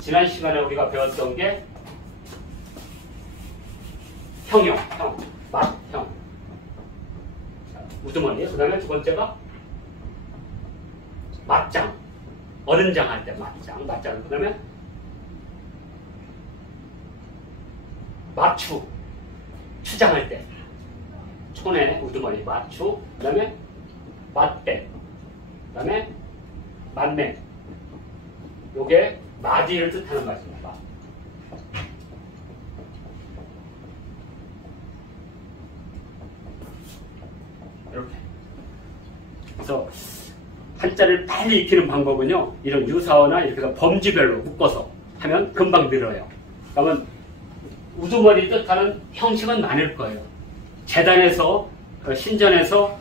지난 시간에 우리가 배웠던 게 형용, 맛형. 우두머니. 그 다음에 두 번째가 맞장. 어른장 할 때 맞장. 그 다음에 맞추. 추장할 때. 촌의 우두머니, 맞추. 그 다음에 맞배. 그 다음에 맞맹. 요게 마디를 뜻하는 말입니다. 이렇게. 그래서 한자를 빨리 익히는 방법은요, 이런 유사어나 이렇게 해서 범주별로 묶어서 하면 금방 늘어요. 그러면 우두머리 뜻하는 형식은 많을 거예요. 재단에서, 신전에서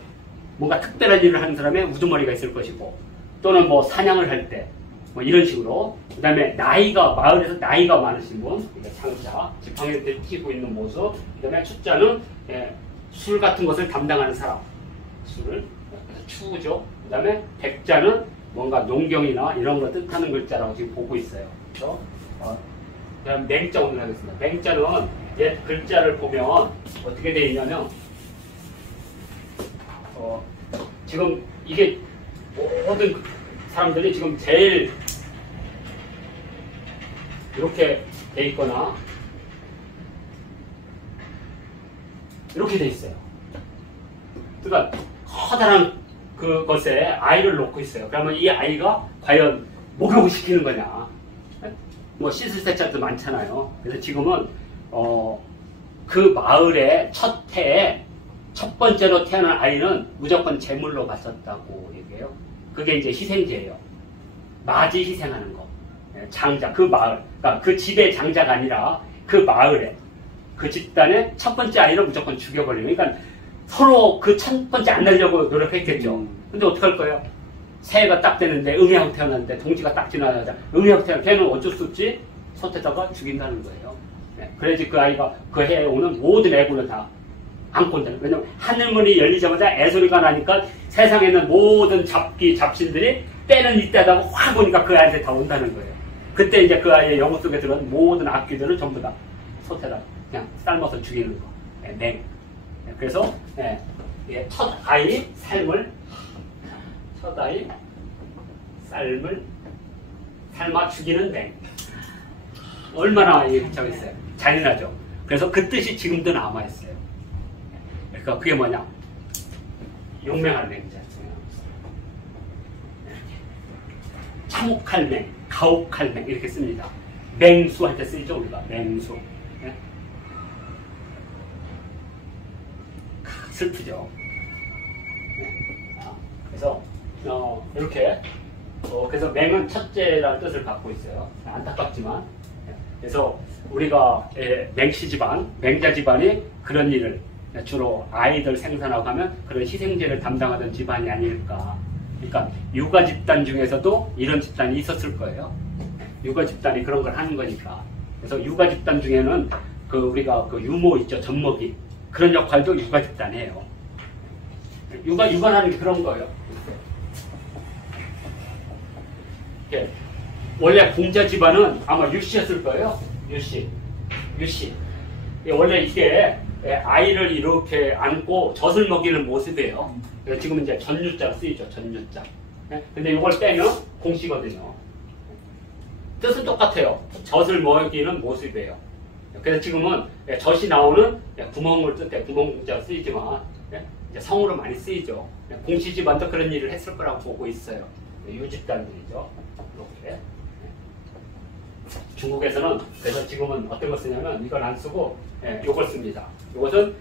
뭔가 특별한 일을 하는 사람의 우두머리가 있을 것이고, 또는 뭐 사냥을 할 때, 뭐 이런 식으로. 그 다음에 마을에서 나이가 많으신 분, 그러니까 장자, 지팡이를 들키고 있는 모습. 그 다음에 추자는 술 같은 것을 담당하는 사람. 술을. 추죠. 그 다음에 백자는 뭔가 농경이나 이런 거 뜻하는 글자라고 지금 보고 있어요. 그래서, 그 다음 맹자 오늘 하겠습니다. 맹자는 옛 글자를 보면 어떻게 되어 있냐면, 지금 이게 모든 사람들이 지금 제일 이렇게 돼 있거나 이렇게 돼 있어요. 그러니까 커다란 그것에 아이를 놓고 있어요. 그러면 이 아이가 과연 목욕을 시키는 거냐? 뭐 씻을 세차도 많잖아요. 그래서 지금은 그 마을의 첫 해에 첫 번째로 태어난 아이는 무조건 제물로 봤었다고 얘기해요. 그게 이제 희생제예요. 맞이 희생하는 거. 장자, 그 마을, 그러니까 그 집의 장자가 아니라 그 마을에, 그 집단의 첫 번째 아이를 무조건 죽여버리면, 그러니까 서로 그 첫 번째 안 날려고 노력했겠죠. 근데 어떡할 거예요? 새해가 딱 되는데 응애하고 태어났는데 동지가 딱 지나가자. 응애하고 태어났는데 걔는 어쩔 수 없지? 솥에다가 죽인다는 거예요. 그래야지 그 아이가 그 해에 오는 모든 애군을 다 안고 온다는 거예요. 왜냐면 하늘문이 열리자마자 애소리가 나니까 세상에 있는 모든 잡신들이 때는 이때다가 확 오니까 그 아이한테 다 온다는 거예요. 그때 이제 그 아이의 영혼 속에 들어온 모든 악귀들을 전부 다 솥에다 그냥 삶아서 죽이는 거. 맹. 그래서 첫 아이 삶을 삶아 죽이는 맹. 얼마나 저기 있어요. 잔인하죠. 그래서 그 뜻이 지금도 남아있어요. 그러니까 그게 뭐냐? 용맹한 맹자예요. 참혹할 맹, 가혹할 맹 이렇게 씁니다. 맹수 할 때 쓰이죠 우리가. 맹수. 슬프죠. 그래서 이렇게 그래서 맹은 첫째라는 뜻을 갖고 있어요. 안타깝지만. 그래서 우리가 맹씨 집안, 맹자 집안이 그런 일을 주로 아이들 생산하고 하면 그런 희생제를 담당하던 집안이 아닐까. 그러니까 육아 집단 중에서도 이런 집단이 있었을 거예요. 육아 집단이 그런 걸 하는 거니까. 그래서 육아 집단 중에는 우리가 그 유모 있죠, 젖먹이. 그런 역할도 육아 집단이에요. 육아라는 게 그런 거예요. 원래 공자 집안은 아마 유씨였을 거예요. 유씨. 원래 이게 아이를 이렇게 안고 젖을 먹이는 모습이에요. 그래서 지금 이제 전유자로 쓰이죠. 전유자. 근데 이걸 빼면 공씨거든요. 뜻은 똑같아요. 젖을 먹이는 모습이에요. 그래서 지금은 젖이 나오는 구멍을 뜻해 구멍 공자로 쓰이지만 이제 성으로 많이 쓰이죠. 공씨 집안도 그런 일을 했을 거라고 보고 있어요. 유집단들이죠. 이렇게. 중국에서는 그래서 지금은 어떤 걸 쓰냐면 이걸 안 쓰고 이걸 씁니다. 이것은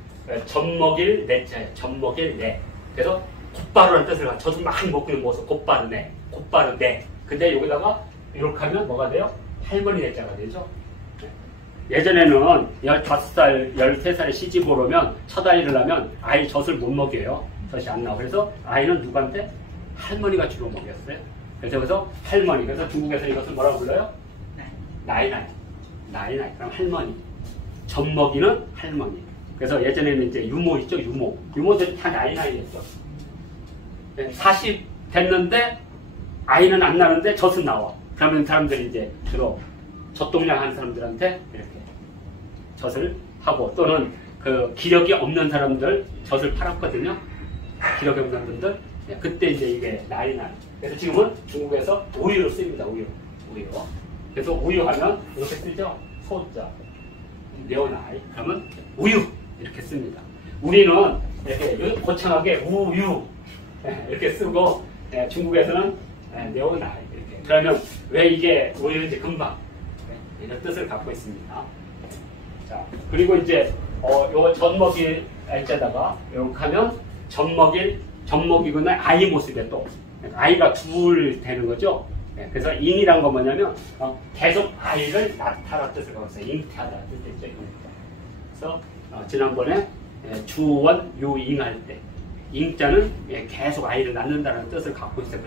젖먹일 내자예요. 젖먹일 내. 그래서 곧바로라는 뜻을 가지고 젖을 막 먹는 모습 곧바로 내. 곧바로 내. 근데 여기다가 이렇게 하면 뭐가 돼요? 할머니 내자가 되죠. 예전에는 15살, 13살에 시집을 오면 첫 아이를 낳으면 아이 젖을 못 먹여요. 젖이 안 나와. 그래서 아이는 누구한테? 할머니가 주로 먹였어요. 그래서 할머니. 그래서 중국에서 이것을 뭐라고 불러요? 나이나이. 그럼 할머니. 젖먹이는 할머니. 그래서 예전에는 이제 유모 있죠, 유모. 유모들이 다 나이나이였죠. 40 됐는데 아이는 안 나는데 젖은 나와. 그러면 사람들이 이제 주로 젖동량 하는 사람들한테 이렇게 젖을 하고, 또는 그 기력이 없는 사람들 젖을 팔았거든요. 기력이 없는 분들. 그때 이제 이게 난리 나요. 그래서 지금은 중국에서 우유로 씁니다. 우유. 그래서 우유 하면 이렇게 쓰죠. 소자. 네오나이. 그러면 우유. 이렇게 씁니다. 우리는 이렇게 고창하게 우유. 이렇게 쓰고, 중국에서는 네오나이. 이렇게. 그러면 왜 이게 우유인지 금방 이런 뜻을 갖고 있습니다. 자, 그리고 이제, 요 젖먹일 날짜다가 이렇게 하면 젖먹이거나 아이 모습에 또 아이가 둘 되는 거죠. 그래서 잉이란 건 뭐냐면 계속 아이를 낳다라 뜻을 갖고 있어요. 잉태하다 뜻이죠. 그래서 지난번에 주원 유잉 할 때 잉자는 계속 아이를 낳는다는 뜻을 갖고 있어요.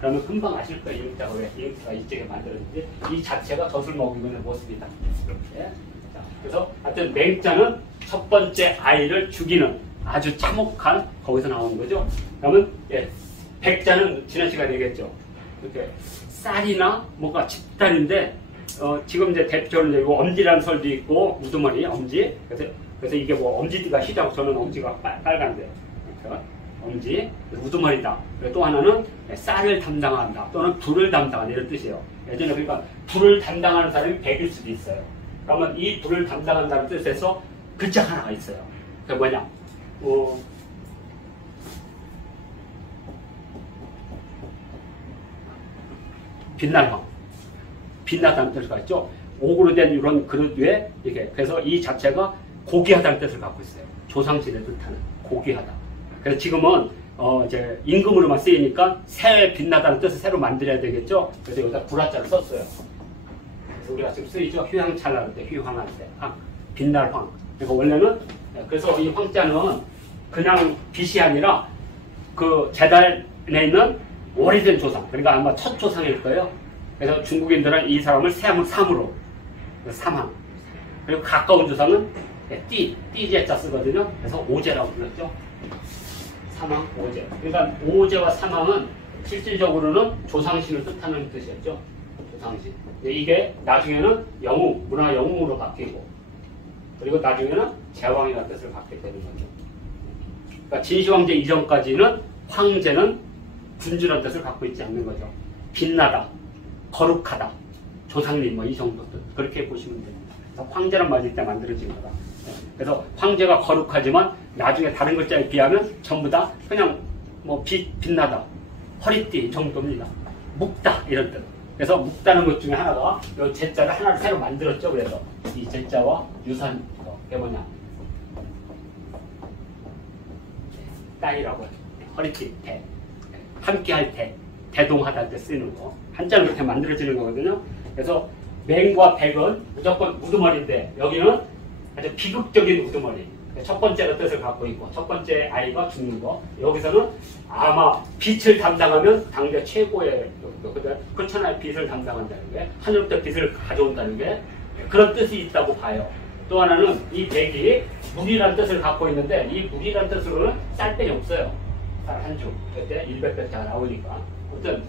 그러면 금방 아실 거예요. 잉자가 왜 잉태가 이쪽에 만들어지는지. 이 자체가 젖을 먹이는 모습이다. 이렇게. 자, 그래서 하여튼 맹자는 첫 번째 아이를 죽이는 아주 참혹한, 거기서 나오는 거죠. 그러면 백자는 지난 시간에 얘기했죠. 이렇게 쌀이나 뭔가 집단인데, 지금 이제 대표적으로 이거 엄지라는 설도 있고, 우두머리 엄지. 그래서 이게 뭐 엄지가 희다고, 저는 엄지가 빨간데, 그러니까 엄지, 우두머리다. 또 하나는 쌀을 담당한다, 또는 불을 담당한다, 이런 뜻이에요. 예전에 그러니까 불을 담당하는 사람이 백일 수도 있어요. 그러면 이 불을 담당한다는 뜻에서 글자 하나가 있어요. 그게 뭐냐? 빛나다는 뜻을 갖고 있죠. 옥으로 된 이런 그릇 위에 이렇게. 그래서 이 자체가 고귀하다는 뜻을 갖고 있어요. 조상신을 뜻하는 고귀하다. 그래서 지금은 이제 임금으로만 쓰이니까 새 빛나다는 뜻을 새로 만들어야 되겠죠. 그래서 여기다 불화자를 썼어요. 그래서 우리가 지금 쓰이죠. 휘황찬란할 때, 휘황할 때, 빛날 황. 그러니까 원래는, 그래서 이 황자는 그냥 빛이 아니라 그 재단에 있는 오래된 조상, 그러니까 아마 첫 조상일 거예요. 그래서 중국인들은 이 사람을 삼으로, 삼항. 그리고 가까운 조상은 띠제자 쓰거든요. 그래서 오제라고 불렀죠. 삼항, 오제. 그러니까 오제와 삼항은 실질적으로는 조상신을 뜻하는 뜻이었죠. 조상신. 이게 나중에는 영웅, 문화 영웅으로 바뀌고, 그리고 나중에는 제왕이라는 뜻을 갖게 되는 거죠. 그러니까 진시황제 이전까지는 황제는 군주라는 뜻을 갖고 있지 않는 거죠. 빛나다, 거룩하다, 조상님 뭐 이 정도 뜻. 그렇게 보시면 됩니다. 그래서 황제란 말이 이때 만들어진 거다. 그래서 황제가 거룩하지만 나중에 다른 글자에 비하면 전부 다 그냥 뭐 빛나다, 허리띠 정도입니다. 묵다 이런 뜻. 그래서 묵다는 것 중에 하나가 이 제자를 하나를 새로 만들었죠. 그래서 이 제자와 유사한 게 뭐냐? 따이라고 해요. 허리띠, 대. 함께 할 때, 대동하다 할 때 쓰는 거. 한자는 그렇게 만들어지는 거거든요. 그래서 맹과 백은 무조건 우두머리인데, 여기는 아주 비극적인 우두머리. 첫 번째가 뜻을 갖고 있고, 첫 번째 아이가 죽는 거. 여기서는 아마 빛을 담당하면 당대 최고의, 그렇잖아요. 빛을 담당한다는 게. 하늘부터 빛을 가져온다는 게. 그런 뜻이 있다고 봐요. 또 하나는 이 백이 물이라는 뜻을 갖고 있는데, 이 물이라는 뜻으로는 쌀 빼이 없어요. 쌀 한 주. 그때 100배가 나오니까. 어떤,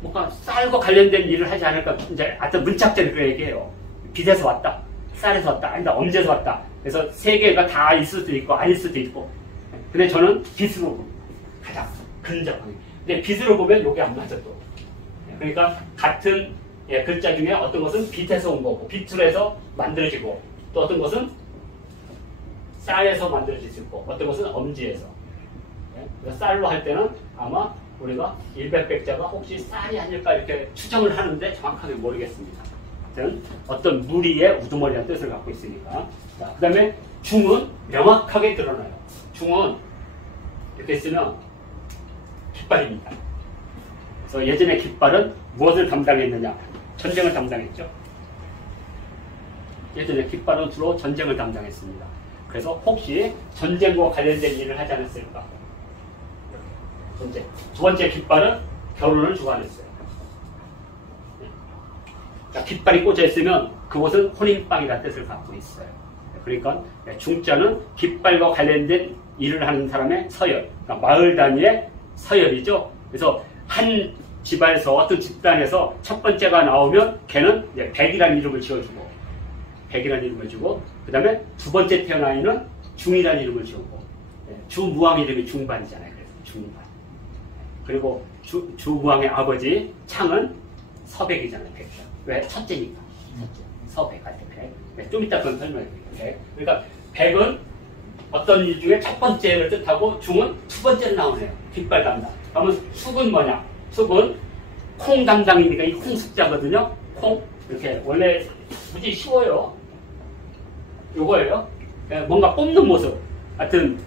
뭔가 쌀과 관련된 일을 하지 않을까. 이제 하여튼 문착제를 그렇게 얘기해요. 빛에서 왔다. 쌀에서 왔다. 아니다. 엄지에서 왔다. 그래서 세 개가 다 있을 수도 있고, 아닐 수도 있고. 근데 저는 빛으로 가장 근접하게. 근데 빛으로 보면 이게 안 맞아 또. 그러니까 같은 글자 중에 어떤 것은 빛에서 온 거고, 빛으로 해서 만들어지고, 또 어떤 것은 쌀에서 만들어질 수 있고, 어떤 것은 엄지에서. 쌀로 할 때는 아마 우리가 100백자가 혹시 쌀이 아닐까 이렇게 추정을 하는데 정확하게 모르겠습니다. 어떤 무리의 우두머리라는 뜻을 갖고 있으니까. 자, 그 다음에 중은 명확하게 드러나요. 중은 이렇게 쓰면 깃발입니다. 그래서 예전에 깃발은 무엇을 담당했느냐? 전쟁을 담당했죠. 예전에 깃발은 주로 전쟁을 담당했습니다. 그래서 혹시 전쟁과 관련된 일을 하지 않았을까? 전쟁. 두 번째 깃발은 결혼을 주관했어요. 깃발이 꽂혀 있으면 그곳은 혼인방이라는 뜻을 갖고 있어요. 그러니까 중자는 깃발과 관련된 일을 하는 사람의 서열, 그러니까 마을 단위의 서열이죠. 그래서 한 집안에서 어떤 집단에서 첫 번째가 나오면 걔는 이제 백이라는 이름을 지어주고 백이라는 이름을 주고 그 다음에 두 번째 태어난 아이는 중이라는 이름을 지어주고 주무왕 이름이 중반이잖아요. 그래서 중반. 그리고 주무왕의 아버지 창은 서백이잖아요. 백. 왜? 첫째니까. 첫째. 서백할 때 백. 네, 좀 이따 그건 설명해 드릴게요. 그러니까 백은 어떤 일 중에 첫 번째를 뜻하고 중은 두 번째로 나오네요. 깃발 담당. 그러면 숙은 뭐냐? 숙은 콩 담당이니까 이 콩 숙자거든요. 콩. 이렇게 원래 무지 쉬워요. 요거예요. 뭔가 뽑는 모습. 하여튼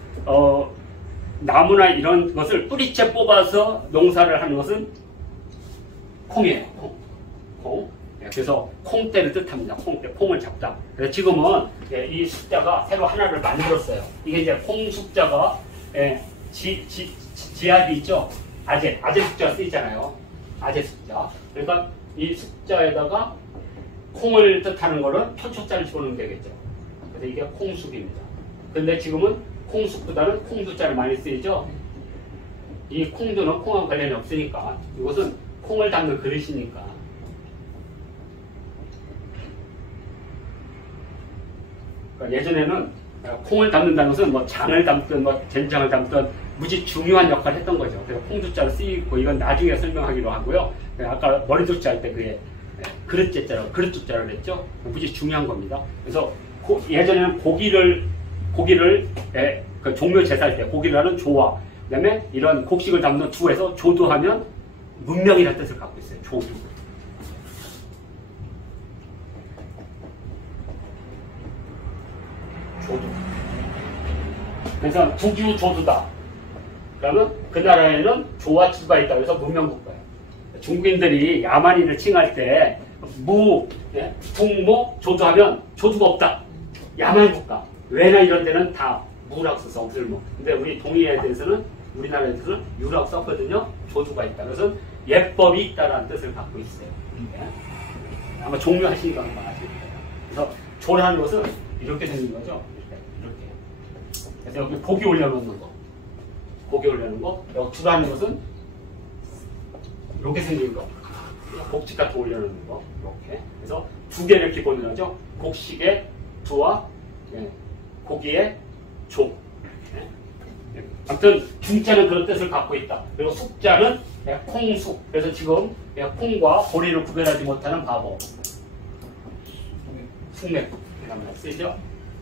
나무나 이런 것을 뿌리째 뽑아서 농사를 하는 것은 콩이에요. 콩. 그래서 콩대를 뜻합니다. 콩대, 콩을 잡다. 그래서 지금은 이 숫자가 새로 하나를 만들었어요. 이게 이제 콩 숫자가 지압이 있죠. 아재 숫자 쓰이잖아요. 아재 숫자. 그러니까 이 숫자에다가 콩을 뜻하는 거는 표초자를 집어넣으면 되겠죠. 그래서 이게 콩숙입니다. 근데 지금은 콩숙보다는 콩두자를 많이 쓰이죠. 이 콩두는 콩하고 관련이 없으니까 이것은 콩을 담는 그릇이니까. 그러니까 예전에는 콩을 담는다는 것은 뭐 장을 담든 뭐 된장을 담든 무지 중요한 역할을 했던 거죠. 그래서 콩두자로 쓰이고 이건 나중에 설명하기로 하고요. 아까 머리두자 할 때 그게 그릇자로 그랬죠. 무지 중요한 겁니다. 그래서 예전에는 고기를 그 종묘 제사할 때 고기를 하는 조와 그다음에 이런 곡식을 담는 두에서 조두하면 문명이라는 뜻을 갖고 있어요. 조두. 그래서 두규 조두다. 그러면 그 나라에는 조와 주가 있다. 그래서 문명국가예요. 중국인들이 야만인을 칭할 때 북모, 조두하면 조두가 없다. 야만국가. 외나 이런 데는 다 무라고 써서 없을모. 근데 우리 동의에 대해서는 우리나라에 대해서는 유라고 썼거든요. 조두가 있다. 그래서 예법이 있다라는 뜻을 갖고 있어요. 아마 종료하시니까 아마 아실 거예요. 그래서 조라는 것은 이렇게 생긴 거죠. 이렇게. 그래서 여기 고기 올려놓는 거. 여기 주라는 것은 이렇게 생긴 거. 곡식 같은 올려놓는 거. 이렇게. 그래서 두 개를 기본으로 하죠. 곡식의 두와 고기의 조. 아무튼 중자는 그런 뜻을 갖고 있다. 그리고 숙자는 콩숙. 그래서 지금 콩과 보리를 구별하지 못하는 바보. 숙맥이라는 말 쓰이죠?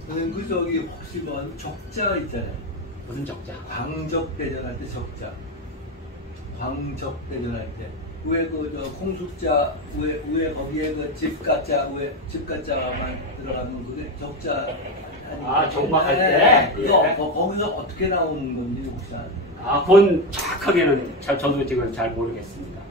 그 저기 혹시 뭐 적자 있잖아요. 무슨 적자? 광적대전할 때 적자. 광적대전할 때. 왜 그 저 콩숙자 위에 거기에 그 집가자만 들어가면 그게 적자. 정막할 때. 그거 거기서 어떻게 나오는 건지 혹시 아세요? 그건 정확하게는 저도 지금 잘 모르겠습니다.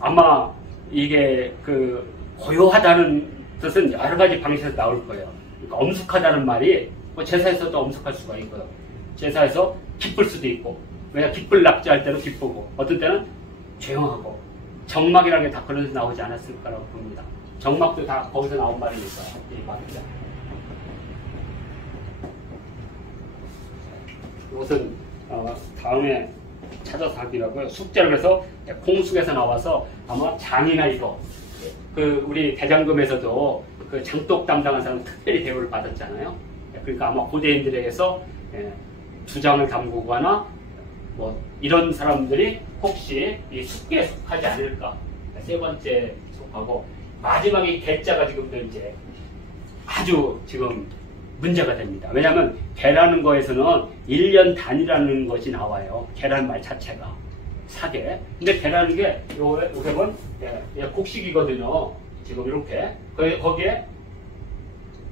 아마 이게 그 고요하다는 뜻은 여러 가지 방식에서 나올 거예요. 그러니까 엄숙하다는 말이 뭐 제사에서도 엄숙할 수가 있고요. 제사에서 기쁠 수도 있고, 왜냐 기쁠 납치할 때는 기쁘고, 어떤 때는 조용하고, 정막이라는 게 다 그런 데서 나오지 않았을까라고 봅니다. 정막도 다 거기서 나온 말이니까 이 말이죠. 이것은 다음에 찾아서 하기로 하고요. 숙제를 해서 콩숙에서 나와서 아마 장이나 이거 우리 대장금에서도 그 장독 담당한 사람 특별히 대우를 받았잖아요. 그러니까 아마 고대인들에게서 주장을 담그거나 뭐 이런 사람들이 혹시 이 숙계에 속하지 않을까. 세 번째 속하고 마지막에 개자가 지금도 이제 아주 지금 문제가 됩니다. 왜냐하면 개라는 거에서는 1년 단위라는 것이 나와요. 개라는 말 자체가. 사계. 근데 개라는 게 요게 보면 곡식이거든요. 지금 이렇게. 거기에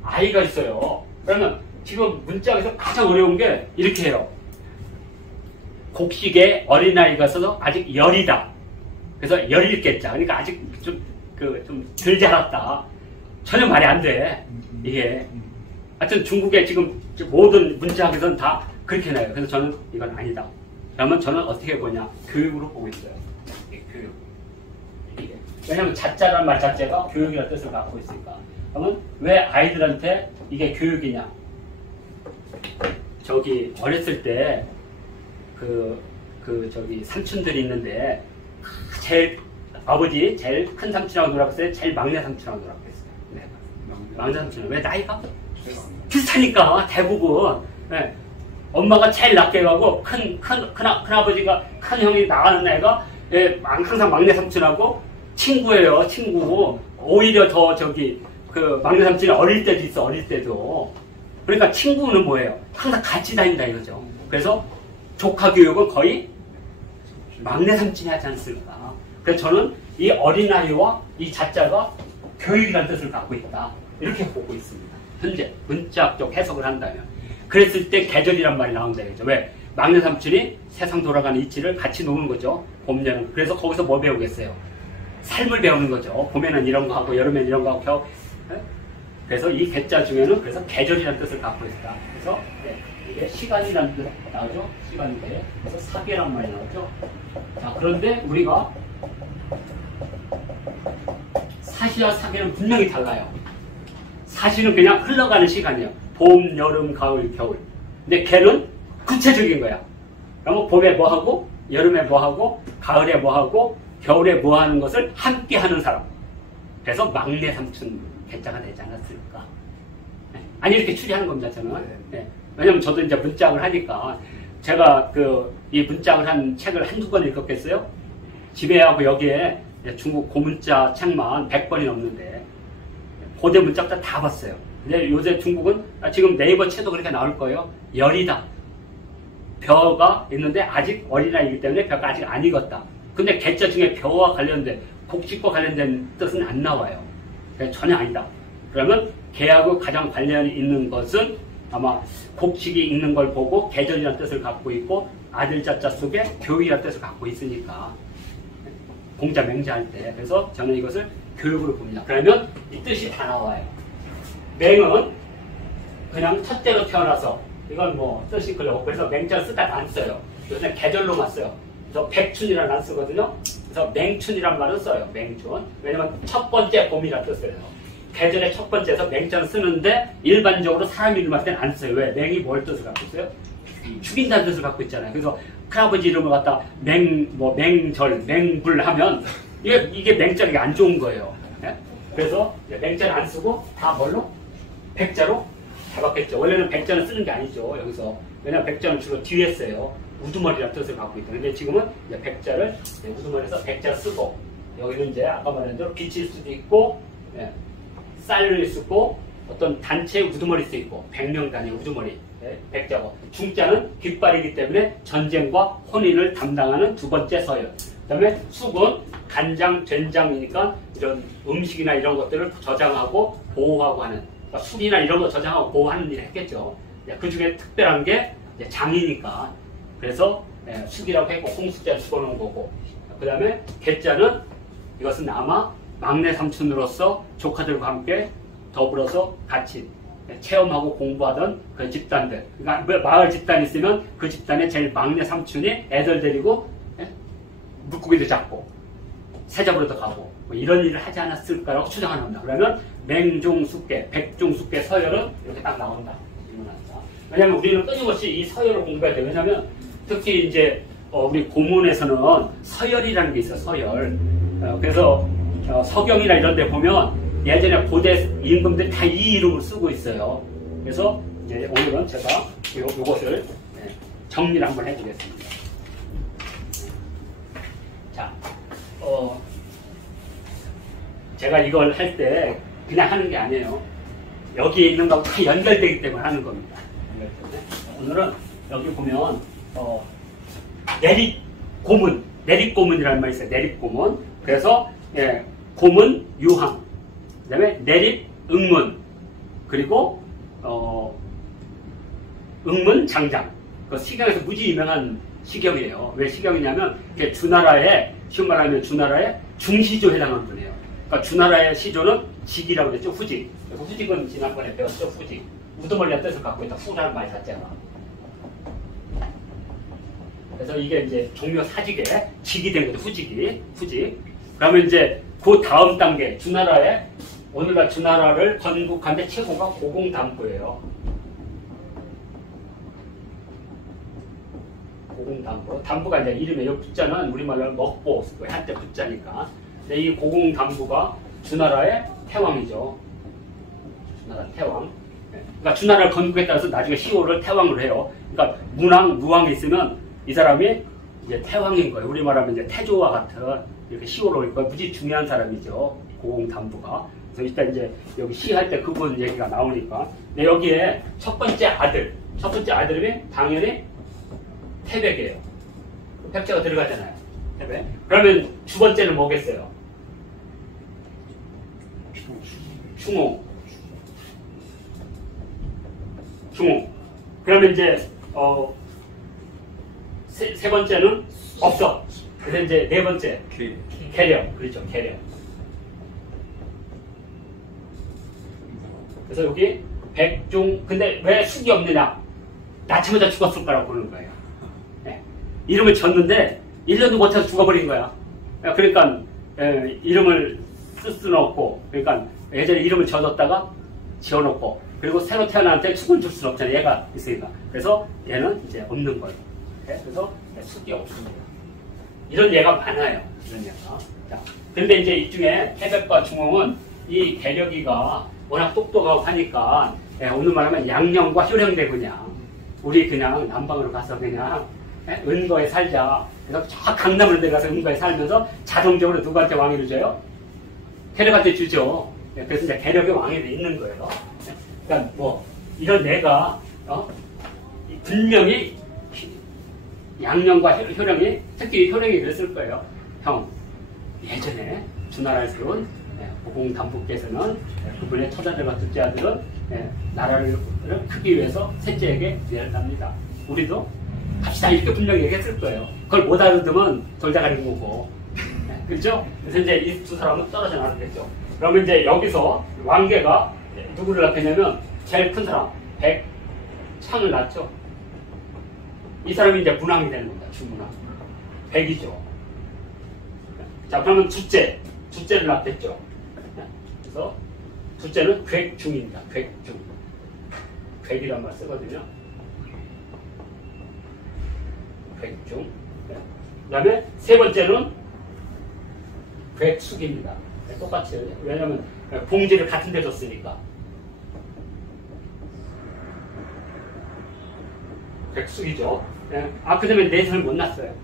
아이가 있어요. 그러면 지금 문짝에서 가장 어려운 게 이렇게 해요. 곡식에 어린아이가 있어서 아직 열이다. 그래서 열일겠자. 그러니까 아직 좀 덜 자랐다. 전혀 말이 안 돼. 이게. 하여튼 중국의 지금 모든 문자학에서는 다 그렇게 나요. 그래서 저는 이건 아니다. 그러면 저는 어떻게 보냐. 교육으로 보고 있어요. 교육. 이게. 왜냐하면 자자라는 말 자체가 교육이라는 뜻을 갖고 있으니까. 그러면 왜 아이들한테 이게 교육이냐. 저기 어렸을 때 그 그 저기 삼촌들이 있는데 제일 아버지 제일 큰 삼촌하고 놀았어요. 제일 막내 삼촌하고 놀았겠어요. 네. 막내 삼촌은 왜 나이가 비슷하니까 대부분. 네. 엄마가 제일 낮게 가고 큰아버지가 큰 형이 나가는 애가 예, 항상 막내 삼촌하고 친구예요. 친구. 오히려 더 저기 그 막내 삼촌이 어릴 때도 있어. 어릴 때도. 그러니까 친구는 뭐예요? 항상 같이 다닌다 이거죠. 그래서 조카 교육은 거의 막내 삼촌이 하지 않습니까? 그래서 저는 이 어린아이와 이 자자가 교육이라는 뜻을 갖고 있다. 이렇게 보고 있습니다. 현재 문자학적 해석을 한다면. 그랬을 때 계절이란 말이 나온다 이거죠. 왜? 막내 삼촌이 세상 돌아가는 이치를 같이 노는 거죠. 봄, 여름. 그래서 거기서 뭐 배우겠어요? 삶을 배우는 거죠. 봄에는 이런 거 하고 여름에는 이런 거 하고 겨울. 그래서 이 개자 중에는 그래서 계절이라는 뜻을 갖고 있다. 그래서 네, 이게 시간이라는 뜻 나오죠. 시간인데 그래서 사계란 말이 나오죠. 자, 그런데 우리가 사시와 사계는 분명히 달라요. 사시는 그냥 흘러가는 시간이에요. 봄, 여름, 가을, 겨울. 근데 개는 구체적인 거야. 그러면 봄에 뭐 하고, 여름에 뭐 하고, 가을에 뭐 하고, 겨울에 뭐 하는 것을 함께 하는 사람. 그래서 막내 삼촌 개자가 되지 않았을까. 네. 아니, 이렇게 추리하는 겁니다, 저는. 네. 왜냐면 저도 이제 문짝을 하니까, 제가 이 문짝을 한 책을 한두 권 읽었겠어요? 집에 하고 여기에 중국 고문자 책만 100권이 넘는데, 고대 문짝들 다 봤어요. 근데 요새 중국은 지금 네이버 채도 그렇게 나올 거예요. 열이다. 벼가 있는데 아직 어린아이이기 때문에 벼가 아직 안 익었다. 근데 개자 중에 벼와 관련된 곡식과 관련된 뜻은 안 나와요. 전혀 아니다. 그러면 개하고 가장 관련이 있는 것은 아마 곡식이 있는 걸 보고 계절이라는 뜻을 갖고 있고 아들 자자 속에 교육이라는 뜻을 갖고 있으니까 공자 맹자할 때. 그래서 저는 이것을 교육으로 봅니다. 그러면 이 뜻이 다 나와요. 맹은 그냥 첫째로 태어나서 이건 뭐 뜻이 그려고 그래서 맹자를 쓰다가 안 써요. 요새 계절로만 써요. 그래서 백춘이라는 안 쓰거든요. 그래서 맹춘이란 말은 써요. 맹춘. 왜냐면 첫 번째 봄이라는 뜻이에요. 계절의 첫 번째에서 맹자는 쓰는데 일반적으로 사람 이름할 때는 안 써요. 왜? 맹이 뭘 뜻을 갖고 있어요? 죽인다는 뜻을 갖고 있잖아요. 그래서 큰아버지 이름을 갖다 맹절, 맹불 하면 이게 맹자가 안 좋은 거예요. 예? 그래서 맹자는 안 쓰고 다 뭘로? 백자로 잡았겠죠. 원래는 백자는 쓰는 게 아니죠. 여기서. 왜냐면 백자는 주로 뒤에 써요. 우두머리라는 뜻을 갖고 있다. 근데 지금은 이제 백자를 우두머리에서 백자를 쓰고 여기는 이제 아까 말한 대로 빛일 수도 있고 예, 쌀을 쓰고 어떤 단체의 우두머리일 수도 있고 백명 단위 우두머리 예, 백자고 중자는 깃발이기 때문에 전쟁과 혼인을 담당하는 두 번째 서열. 그 다음에 숙은 간장, 된장이니까 이런 음식이나 이런 것들을 저장하고 보호하고 하는 그러니까 술이나 이런 거 저장하고 보호하는 일을 했겠죠. 그 중에 특별한 게 장이니까 그래서 숙이라고 했고 홍숙자를 숙어놓은 거고 그 다음에 개자는 이것은 아마 막내 삼촌으로서 조카들과 함께 더불어서 같이 체험하고 공부하던 그 집단들 그러니까 마을 집단이 있으면 그 집단의 제일 막내 삼촌이 애들 데리고 물고기도 잡고 새잡으러도 가고 뭐 이런 일을 하지 않았을까라고 추정하는 겁니다. 그러면 맹종숙계, 백종숙계 서열은 이렇게 딱 나온다. 왜냐하면 우리는 끊임없이 이 서열을 공부해야 돼요. 왜냐하면 특히 이제 우리 고문에서는 서열이라는 게 있어요. 서열. 그래서 서경이나 이런 데 보면 예전에 고대 임금들이 다 이 이름을 쓰고 있어요. 그래서 이제 오늘은 제가 요것을 정리를 한번 해주겠습니다. 자, 제가 이걸 할 때 그냥 하는 게 아니에요. 여기에 있는 거하고 다 연결되기 때문에 하는 겁니다. 오늘은 여기 보면 내립고문, 내립고문이라는 말이 있어요. 내립고문. 그래서 고문 유항, 그 다음에 내립응문, 그리고 응문 장장. 그 시경에서 무지 유명한 시경이에요. 왜 시경이냐면 주나라에 쉬운 말하면 주나라의 중시조 해당하는 분이에요. 그러니까 주나라의 시조는 직이라고 그랬죠. 후직. 후직은 지난번에 배웠죠. 후직. 우두머리한 뜻을 갖고 있다. 후라는 말 자체가. 그래서 이게 이제 종묘 사직에 직이 된 거죠. 후직이. 후직. 그러면 이제 그 다음 단계 주나라의 오늘날 주나라를 건국한 데 최고가 고공담부예요. 고공담부. 담부가 이제 이름에 이 붙자는 우리말로 먹보 한때 붙자니까. 근데 이 고공담부가 주나라의 태왕이죠. 주나라 태왕. 그러니까 주나라를 건국에 따라서 나중에 시호를 태왕으로 해요. 그러니까 문왕, 무왕이 있으면 이 사람이 이제 태왕인 거예요. 우리말하면 이제 태조와 같은 이렇게 시호로 올 거예요. 무지 중요한 사람이죠. 고공담부가. 그래서 일단 이제 여기 시할 때 그분 얘기가 나오니까. 근데 여기에 첫 번째 아들이 당연히 태백이에요. 백제가 들어가잖아요. 태백. 그러면 두 번째는 뭐겠어요? 충홍. 그러면 이제 세 번째는 없어. 그래서 이제 네 번째 계령. 그렇죠. 계령. 그래서 여기 백종. 근데 왜 숙이 없느냐? 낳자마자 죽었을 거라고 보는 거예요. 네. 이름을 졌는데 1년도 못해서 죽어버린 거야. 그러니까 이름을 쓸 수는 없고, 그러니까 예전에 이름을 져뒀다가 지어놓고, 그리고 새로 태어나한테 숙을 줄 수는 없잖아요. 얘가 있으니까. 그래서 얘는 이제 없는 거예요. 네? 그래서 숙이 없습니다. 이런 예가 많아요. 이런 예가. 자, 근데 이제 이 중에 태백과 중홍은 이 계력이가 워낙 똑똑하고 하니까, 오늘 말하면 양령과 효령대 그냥 우리 그냥 남방으로 가서 그냥 은거에 살자. 그래서 저 강남으로 내려가서 은거에 살면서 자동적으로 누구한테 왕위를 줘요? 계력한테 주죠. 그래서 이제 계력의 왕위도 있는 거예요. 그러니까 뭐 이런 내가 분명히 양령과 효령이, 특히 효령이 그랬을 거예요. 형, 예전에 주나라에서 온 고공담부께서는 그분의 처자들과 둘째 아들은 나라를 크기 위해서 셋째에게 위해를 납니다. 우리도 갑시다 이렇게 분명히 얘기했을 거예요. 그걸 못 알아듣으면 돌다가리 거고. 그렇죠? 그래서 이제 이 두 사람은 떨어져 나가겠죠. 그러면 이제 여기서 왕계가 누구를 낳겠냐면 제일 큰 사람 백창을 낳죠. 이 사람이 이제 문왕이 되는 겁니다. 주문왕. 백이죠. 자, 그러면 둘째를 낳겠죠. 그래서 둘째는 괴중입니다. 괴중. 괴기란 말 쓰거든요. 괴중. 그 다음에 세 번째는 괴숙입니다. 똑같이. 왜냐면 봉지를 같은 데 줬으니까. 괴숙이죠. 그 다음에 넷을 못 낳았어요.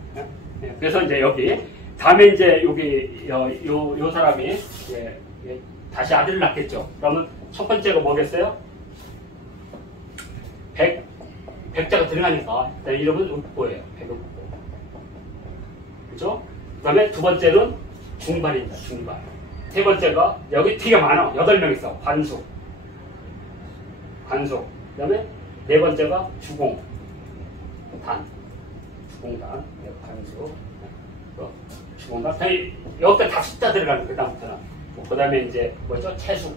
그래서 이제 여기 다음에 이제 여기 요 사람이 다시 아들을 낳겠죠. 그러면 첫 번째가 뭐겠어요? 백자가 들어가니까 이름은 읍보예요. 백읍보. 그죠? 그 다음에 두 번째는 중발입니다. 중발. 세 번째가 여기 되게 많아. 8명 있어. 관숙. 그 다음에 네 번째가 주공. 주공단. 관숙. 주공단. 여기다 다 숫자 들어가는 그 다음부터는. 그 다음에 이제 뭐죠? 채숙.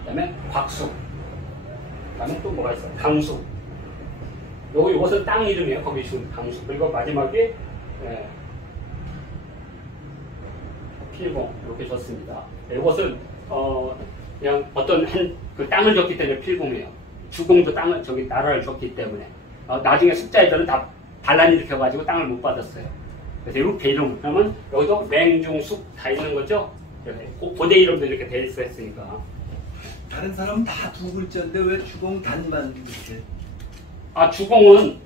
그 다음에 곽숙. 그 다음에 또 뭐가 있어요? 강숙. 요것은 땅 이름이에요. 거기 준 강숙. 그리고 마지막에 필공 이렇게 줬습니다. 이것은 그냥 어떤 그 땅을 줬기 때문에 필공이에요. 주공도 땅을 저기 나라를 줬기 때문에 나중에 숙자애들은 다 반란 일으켜가지고 땅을 못 받았어요. 그래서 이렇게 이름 그러면 여기도 맹중숙 다 있는 거죠. 고대 이름도 이렇게 돼 있었으니까. 다른 사람은 다 두 글자인데 왜 주공단만 이렇게? 주공은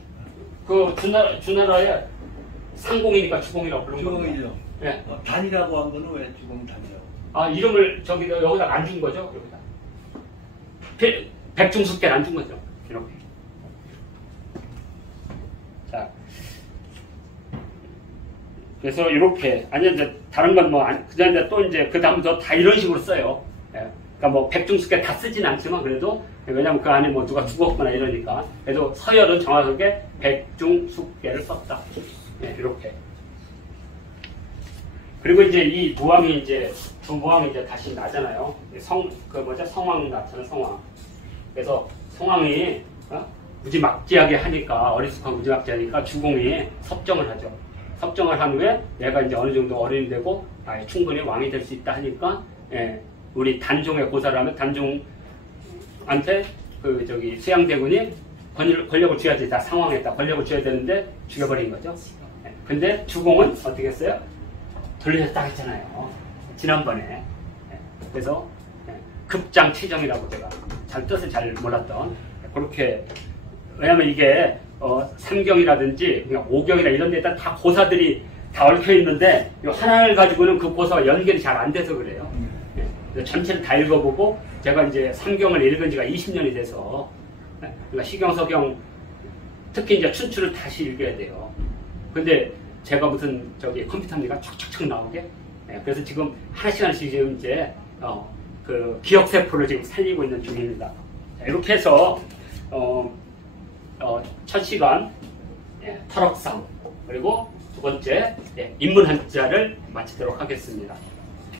그 주나라의 상공이니까 주공이라고 부르는 거예요. 주공이죠. 네. 단이라고 한 거는 왜 주공단이라고? 이름을 여기다 안 준 거죠? 여기다. 백중숙계를 안 준 거죠. 이렇게. 자. 그래서 이렇게. 아니, 이제 다른 건 뭐, 그 다음에 또 이제 그 다음부터 다 이런 식으로 써요. 예. 그러니까 뭐 백중숙계 다 쓰진 않지만 그래도 왜냐면 그 안에 뭐 누가 죽었거나 이러니까. 그래도 서열은 정확하게 백중숙계를 썼다. 예, 이렇게. 그리고 이제 이 무왕이 이제 두 무왕이 이제 다시 나잖아요. 성왕 나잖아요. 성왕. 그래서 성왕이 무지막지하게 하니까 어리숙하고 무지막지하니까 주공이 섭정을 하죠. 섭정을 한 후에 얘가 이제 어느 정도 어른이 되고 충분히 왕이 될 수 있다 하니까 우리 단종의 고사를 하면 단종한테 수양대군이 권력을 줘야지. 다 상황에 다 권력을 줘야 되는데 죽여버린 거죠. 근데 주공은 어떻게 했어요? 돌려줬다 했잖아요. 지난번에. 그래서 급장치정이라고 제가 뜻을 잘 몰랐던 그렇게. 왜냐면 이게 삼경이라든지 그냥 오경이나 이런 데다 다 고사들이 다 얽혀 있는데 이 하나를 가지고는 그 고사가 연결이 잘 안 돼서 그래요. 전체를 다 읽어보고 제가 이제 삼경을 읽은 지가 20년이 돼서 그러니까 시경, 서경, 특히 이제 춘추를 다시 읽어야 돼요. 근데 제가 무슨 컴퓨터입니까? 촉촉촉 나오게. 그래서 지금 하나씩 지금 이제 그 기억세포를 지금 살리고 있는 중입니다. 이렇게 해서 첫 시간 터럭상 그리고 두 번째 인문 한자를 마치도록 하겠습니다.